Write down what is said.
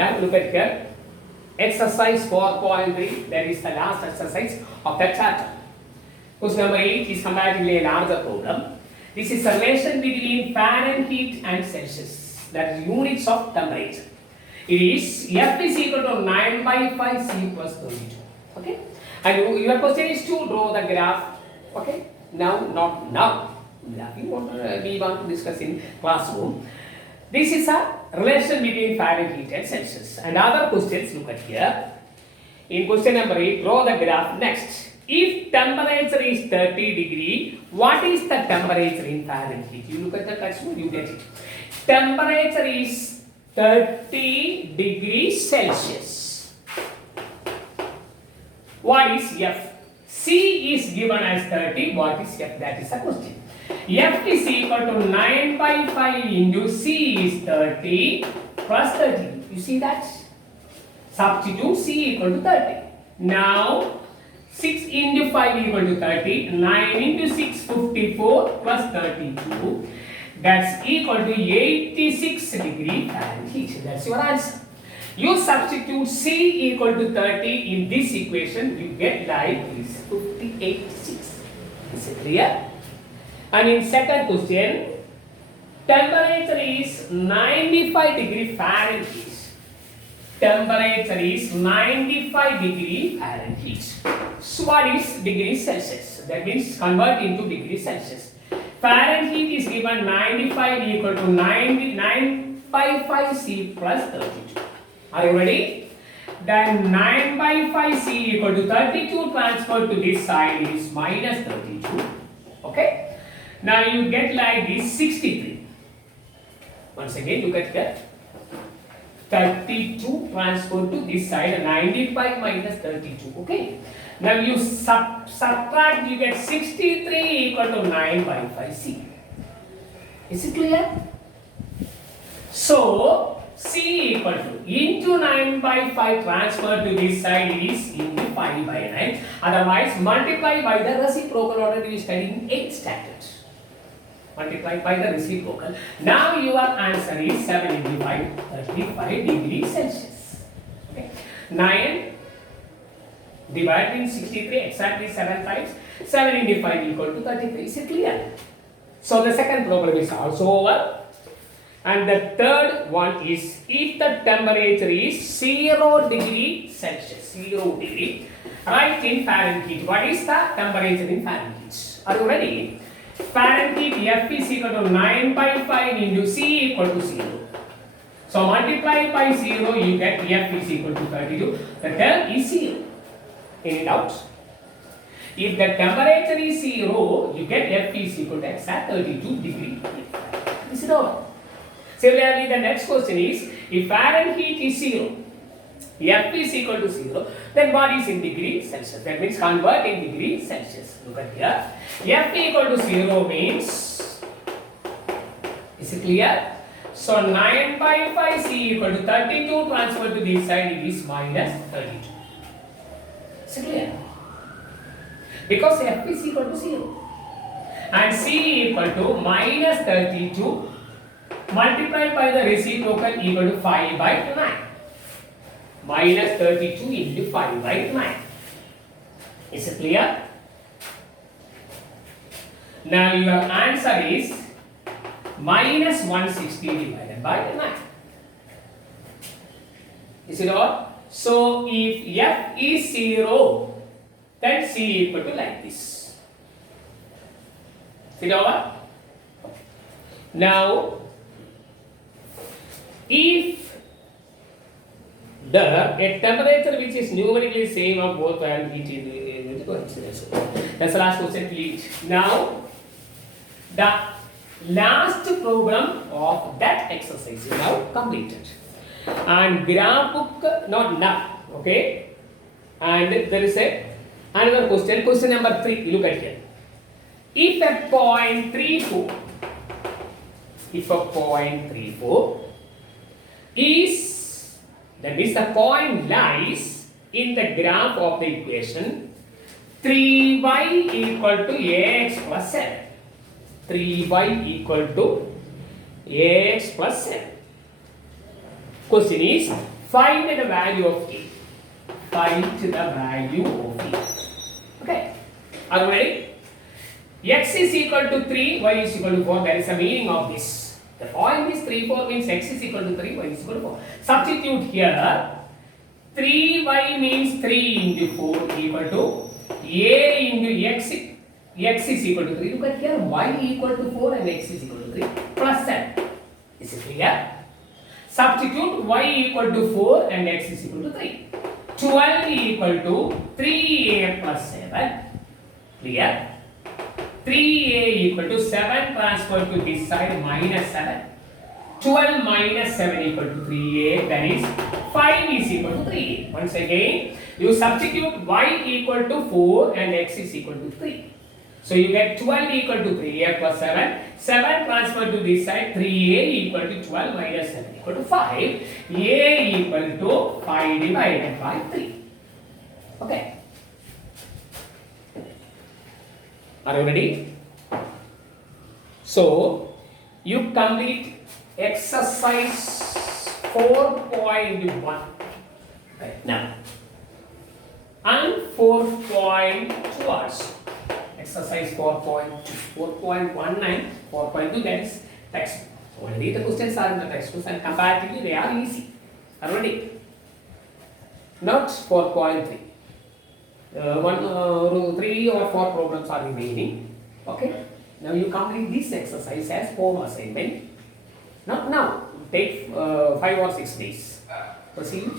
Now look at here. Exercise 4.3, that is the last exercise of that chapter. Question number 8 is comparatively a larger problem. This is the relation between Fahrenheit and Celsius, that is units of temperature. It is F is equal to 9 by 5 C plus 32. Okay? And your question is to draw the graph. Okay? Now, not now. We want to discuss in classroom. This is a relation between Fahrenheit and Celsius. And other questions, look at here. In question number 8, draw the graph next. If temperature is 30 degree, what is the temperature in Fahrenheit? You look at the textbook, you get it. Temperature is 30 degrees Celsius. What is F? C is given as 30. What is F? That is the question. F is equal to 9 by 5 into C is 30 plus 30. You see that? Substitute C equal to 30. Now, 6 into 5 equal to 30. 9 into 6, 54 plus 32. That's equal to 86 degree Fahrenheit. That's your answer. You substitute C equal to 30 in this equation, you get like this 58.6. Is it clear? And in second question, temperature is 95 degree Fahrenheit. Temperature is 95 degree Fahrenheit. So what is degree Celsius? That means convert into degree Celsius. Fahrenheit is given 95 equal to 9 by 5 C plus 32. Are you ready? Then 9 by 5 C equal to 32 transferred to this side is minus 32. Okay? Now you get like this 63. Once again look at that. 32 transferred to this side, 95 minus 32. Okay? Now you subtract, you get 63 equal to 9 by 5 C. Is it clear? So, C equal to into 9 by 5 transferred to this side is into 5 by 9. Otherwise, multiply by the reciprocal already we studied in 8th standard. Multiply by the reciprocal. Now your answer is 7 into 5, 35 degrees Celsius. Okay. 9 divided in 63 exactly 7 times. 7 into 5 equal to 35. Is it clear? So the second problem is also over. And the third one is if the temperature is 0 degree Celsius, 0 degree, write in Fahrenheit. What is the temperature in Fahrenheit? Are you ready? Fahrenheit F is equal to 9 by 5 into C equal to 0. So multiply by 0, you get F is equal to 32. The term is 0. Any doubts? If the temperature is 0, you get F is equal to exact 32 degree. Is it over? Similarly, the next question is, if Fahrenheit is 0, F is equal to 0, then what is in degree Celsius? That means convert in degree Celsius. Look at here. F equal to 0 means, is it clear? So 9 by 5 C equal to 32 transferred to this side, it is minus 32. Is it clear? Because F is equal to 0. And C equal to minus 32 multiplied by the reciprocal equal to 5 by 9. Minus 32 into 5 by 9. Is it clear? Now your answer is minus 160 divided by 9. Is it all? So if F is 0, then C equal to like this. Is it over? Now, if a temperature which is numerically same of both and heat is coincidence. That's the last question, please. Now, the last program of that exercise is now completed. And graph book, not now, okay? And there is another question, question number 3, look at here. If a point 34 is, that means the point lies in the graph of the equation 3y equal to ax plus 7. 3y equal to ax plus 7. Question is, Find the value of A. Find the value of A. Okay. Are you ready? X is equal to 3, y is equal to 4. That is the meaning of this. The point is 3, 4 means x is equal to 3, y is equal to 4. Substitute here. 3y means 3 into 4 equal to A into x. X is equal to 3. Look at here. Y equal to 4 and x is equal to 3 plus 7. Is it clear? Substitute y equal to 4 and x is equal to 3. 12 equal to 3a plus 7. Clear? 3a equal to 7 transferred to this side minus 7. 12 minus 7 equal to 3a, that is 5 is equal to 3a. Once again, you substitute y equal to 4 and x is equal to 3. So you get 12 equal to 3a plus 7. 7 transferred to this side, 3a equal to 12 minus 7 equal to 5. A equal to 5 divided by 3. Okay. Are you ready? So, you complete exercise 4.1 right now and 4.2 also. Exercise 4.2, 4.1 and 4.2, that is text. Already the questions are in the textbooks and comparatively they are easy. Are you ready? Not 4.3. 3 or 4 problems are remaining. Okay. Now you complete this exercise as home assignment. Not now. Take 5 or 6 days. Proceed.